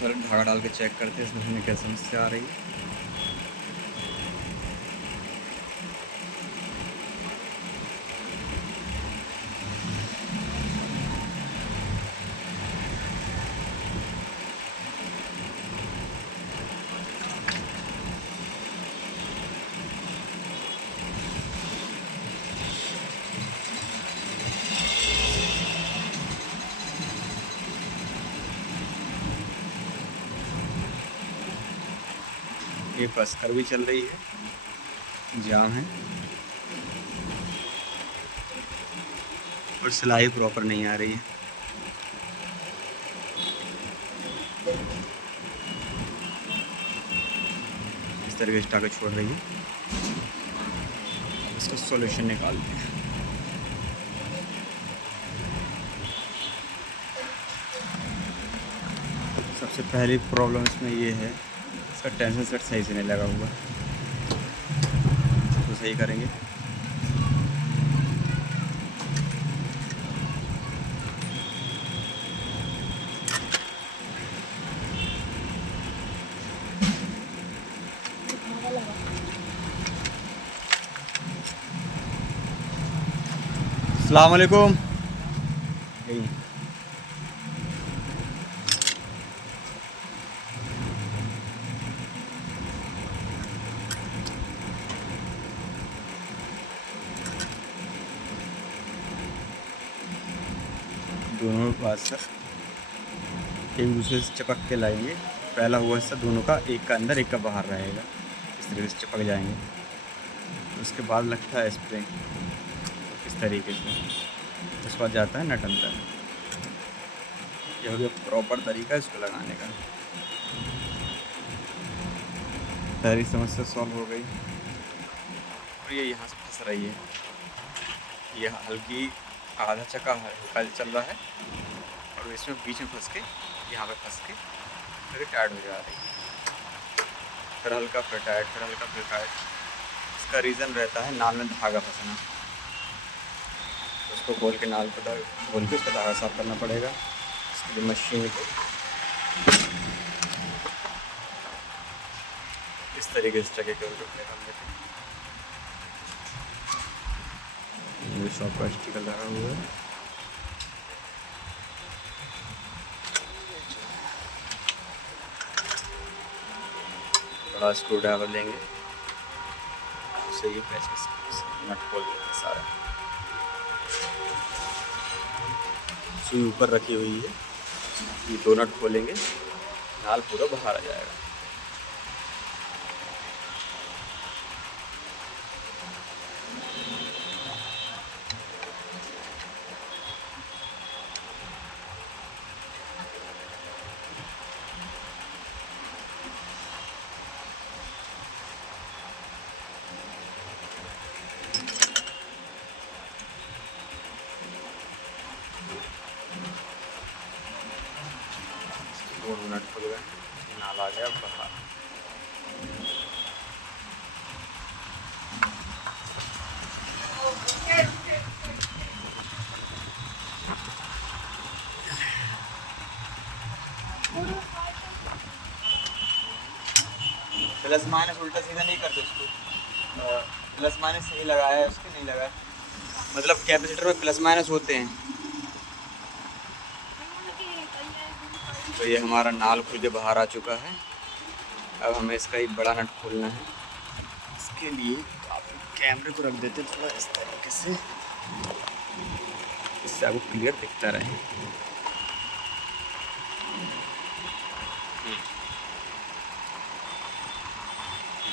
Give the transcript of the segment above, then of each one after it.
पहले धागा डाल के चेक करते हैं इसमें हमें क्या समस्या आ रही है। ये कसकर भी चल रही है, जाम है और सिलाई प्रॉपर नहीं आ रही है। इस तरीके से टाके छोड़ रही है। इसका सॉल्यूशन निकालते हैं। सबसे पहली प्रॉब्लम इसमें ये है, इसका टेंशन सेट सही से नहीं लगा हुआ, तो सही करेंगे। अस्सलाम वालेकुम। दोनों पास सर एक दूसरे से चिपक के लाएंगे। पहला हुआ हिस्सा दोनों का, एक का अंदर एक का बाहर रहेगा, इस तरीके से चिपक जाएंगे। उसके बाद लगता है स्प्रिंग इस तरीके से, उसके बाद जाता है नट अंदर। यह हो गया प्रॉपर तरीका इसको लगाने का। पहली समस्या सॉल्व हो गई। और ये यहाँ से फंस रही है, ये हल्की आधा चक्का हल्का चल रहा है और इसमें बीच में फंस के यहाँ पे फंस के फिर टाइट हो जा रही है। फिर हल्का फिर टाइट, फिर हल्का फिर टाइट। इसका रीज़न रहता है नाल में धागा फंसना। उसको खोल के नाल को खोल के उसका धागा साफ करना पड़ेगा। इसके लिए मशीन को इस तरीके से चके के उल्टे कर लेते हैं। ये शॉप का स्टिकर लगा हुआ है। बड़ा स्क्रू ड्राइवर लेंगे, उससे ये पैचेस नट खोल देते हैं सारा। सुई ऊपर रखी हुई है, ये दो नट खोलेंगे, नाल पूरा बाहर आ जाएगा। दोनों नट खुल गए, नाल आ गया बाहर। प्लस माइनस उल्टा सीधा नहीं करते उसको, प्लस माइनस सही लगाया है उसके, नहीं लगाया मतलब कैपेसिटर में प्लस माइनस होते हैं। तो ये हमारा नाल खुल के बाहर आ चुका है। अब हमें इसका एक बड़ा नट खोलना है। इसके लिए आप कैमरे को रख देते थोड़ा इस तरीके से, इससे आपको क्लियर दिखता रहे।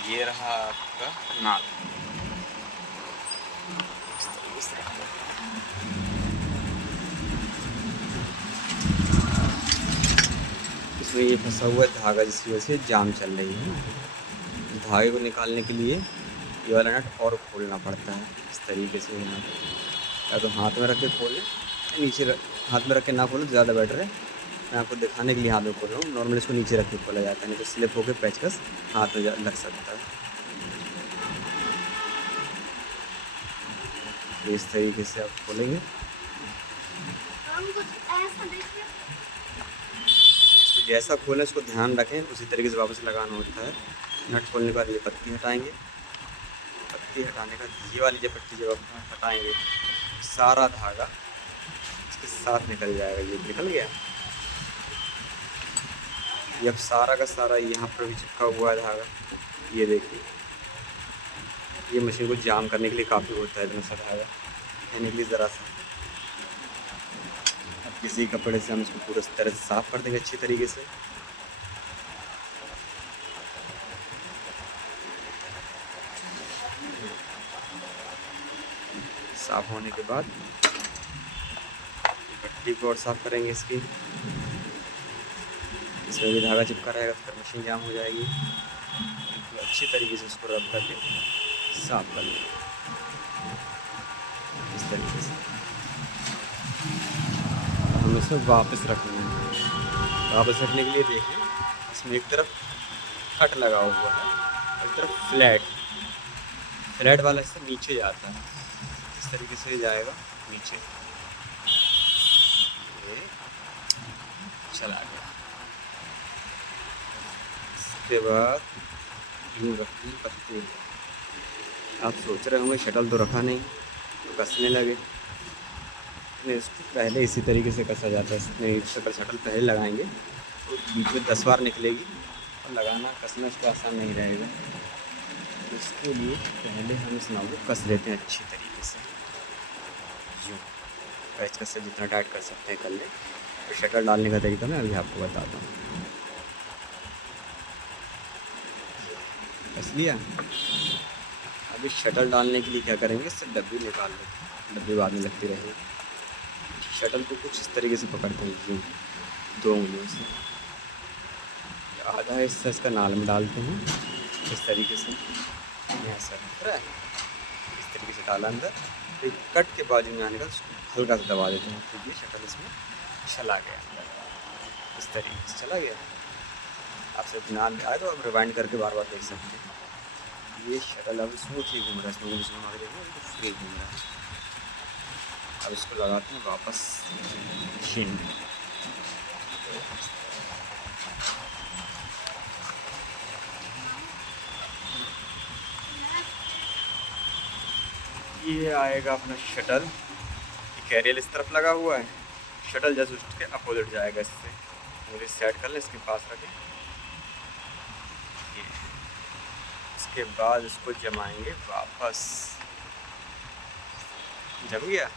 ये रहा आपका नाल। इस तरीके से इसमें ये फंसा हुआ है धागा, जिसकी वजह से जाम चल रही है। धागे को निकालने के लिए ये वाला नट और खोलना पड़ता है इस तरीके से। या तो हाथ में रख के खोलें, नीचे हाथ में रख के ना खोलो तो ज़्यादा बेटर है। मैं आपको दिखाने के लिए हाथ में खोल रहा हूँ। नॉर्मली इसको नीचे रख के खोला जाता है, नहीं तो स्लिप होकर पेचकस हाथ में लग सकता है। तो इस तरीके से आप खोलेंगे, जैसा खोलें उसको ध्यान रखें, उसी तरीके से वापस लगाना होता है। नट खोलने के बाद ये पत्ती हटाएंगे, पत्ती हटाने के बाद ये वाली जो पट्टी जब आप हटाएंगे सारा धागा इसके साथ निकल जाएगा। ये निकल गया, ये अब सारा का सारा यहाँ पर भी चिपका हुआ है धागा। ये देखिए, ये मशीन को जाम करने के लिए काफ़ी होता है इतना सा धागा, यानी कि ज़रा सा। अब किसी कपड़े से हम इसको पूरा तरह से साफ़ कर देंगे अच्छी तरीके से। साफ़ होने के बाद पट्टी को और साफ़ करेंगे इसकी, इसमें भी धागा चिपका रहेगा तो फिर मशीन जाम हो जाएगी। तो अच्छी तरीके से इसको रब करके साफ़ कर लेंगे इस तरीके से। हम इसे वापस रखना है। वापस रखने के लिए देखें, इसमें एक तरफ कट लगा हुआ है और एक तरफ फ्लैट वाला इससे नीचे जाता है। इस तरीके से जाएगा नीचे, ये चला गया। इसके बाद यूँ रखनी पत्ती। आप सोच रहे होंगे शटल तो रखा नहीं, तो कसने लगे। नहीं, इसको पहले इसी तरीके से कसा जाता है। इसमें शटल पहले लगाएंगे तो बीच में 10 बार निकलेगी और लगाना कसना इसको आसान नहीं रहेगा। तो इसके लिए पहले हम इस नाव को कस लेते हैं अच्छी तरीके से। यूँ पैच कस से जितना टाइट कर सकते हैं कर लें। तो शटल डालने का तरीका मैं अभी आपको बताता हूँ। कस लिया। अभी शटल डालने के लिए क्या करेंगे, इससे डब्बी निकाल लें, डब्बी बाद में लगती रहेगी। शटल को कुछ इस तरीके से पकड़ते हैं, यूँ 2 उंगलियों से। आधा हिस्सा इसका नाल में डालते हैं इस तरीके से, यहाँ से रहा है इस तरीके से डाला अंदर। फिर कट के बाजू में आने का हल्का सा दबा देते हैं, तो ये शटल इसमें चला गया अंदर। इस तरीके से चला गया। आपसे नाल आए तो आप रिवाइंड करके बार बार देख सकते हैं। ये शटल अब स्मूथ ही घूम रहा है, इसमें फ्री घूम रहा है। अब इसको लगाते हैं वापस मशीन में। ये आएगा अपना शटल, कैरियल इस तरफ लगा हुआ है, शटल जैसे उसके अपोजिट जाएगा। इससे मुझे सेट कर लें, इसके पास रखें। ये इसके बाद इसको जमाएंगे वापस। जम गया,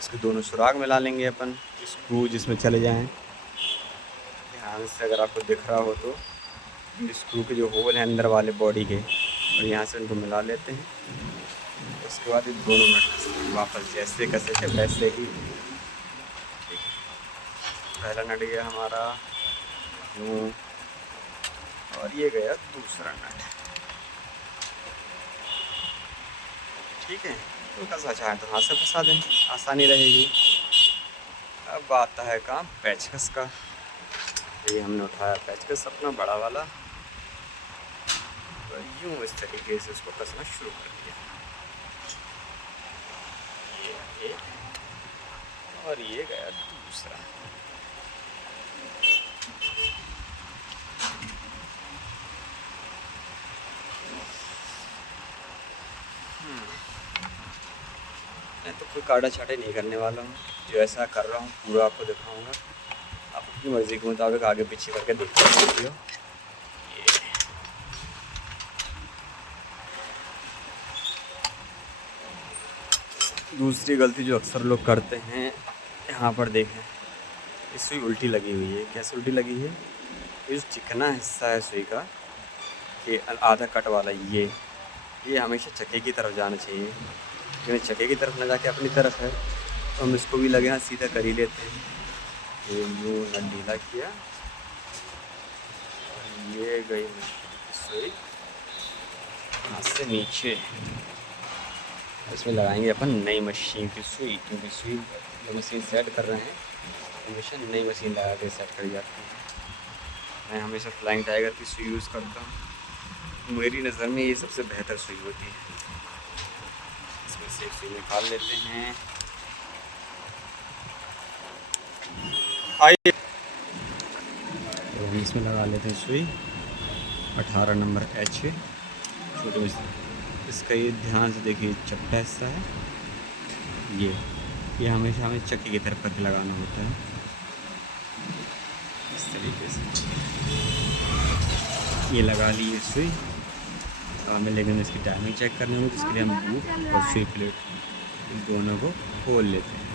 इसके दोनों सुराग मिला लेंगे अपन, स्क्रू जिसमें चले जाएं। ध्यान से अगर आपको दिख रहा हो तो स्क्रू के जो होल हैं अंदर वाले बॉडी के, और यहाँ से उनको मिला लेते हैं। उसके बाद ये दोनों नट वापस जैसे कसे थे वैसे ही। पहला नट गया हमारा यूँ, और ये गया दूसरा नट। ठीक है, तो कसा चाहे तो हाथ से फंसा दें, आसानी रहेगी। अब आता है काम पेचकस का। ये हमने उठाया पेचकस अपना बड़ा वाला, तो यूँ इस तरीके से उसको कसना शुरू कर दिया। ये एक और ये गया दूसरा। मैं तो कोई काटा छाटे नहीं करने वाला हूँ, जो ऐसा कर रहा हूँ पूरा आपको दिखाऊंगा। आप अपनी मर्ज़ी के मुताबिक आगे पीछे करके देखते सकते हो। दूसरी गलती जो अक्सर लोग करते हैं, यहाँ पर देखें, ये सुई उल्टी लगी हुई है। कैसे उल्टी लगी है? ये जो चिकना हिस्सा है सुई का, ये आधा कट वाला, ये हमेशा चक्के की तरफ जाना चाहिए। लेकिन चक्के की तरफ ना जाके अपनी तरफ है, तो हम इसको भी लगे हाथ सीधा कर ही लेते हैं। ये यूँ नट ढीला किया, ये गई सुई हाथ से नीचे। इसमें लगाएंगे अपन नई मशीन की सुई, क्योंकि सुई जो मशीन सेट कर रहे हैं हमेशा नई मशीन लगा के सेट करी जाती है। मैं हमेशा फ्लाइंग टाइगर की सुई यूज़ करता हूँ, मेरी नज़र में ये सबसे बेहतर सुई होती है। इसमें से एक सुई निकाल लेते हैं। आइए, इसमें लगा लेते हैं सुई 18 नंबर H छोटे में। इसका ये ध्यान से देखिए चपटा हिस्सा है, ये हमेशा हमें चक्की की तरफ करके लगाना होता है इस तरीके से। ये लगा ली है सुई, हमें लेकिन इसकी टाइमिंग चेक करनी होगी, जिसके लिए हम बूट और सुई प्लेट इन दोनों को खोल लेते हैं।